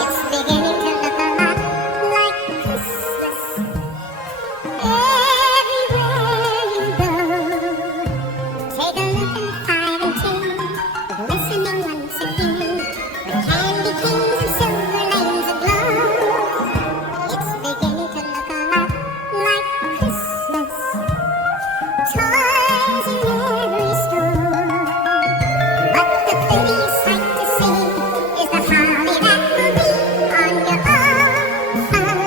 It's beginning to look a lot like Christmas everywhere you go. Take a look and 5 and 10, glistening once again, with candy canes and silver lanes aglow. It's beginning to look a lot like Christmas. Toys in every store. But the prettiest sight to see is the holly that will be on your own front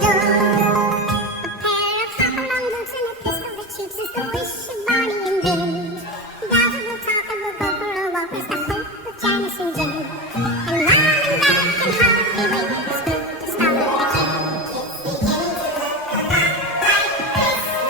door. A pair of hop-along boots and a pistol that shoots is the wish of Barney and Ben. Dolls will talk and we'll go for a walk is the hope of Janice and Jen. And Mom and Dad can hardly wait for school to start again. It's beginning to look a lot like Christmas.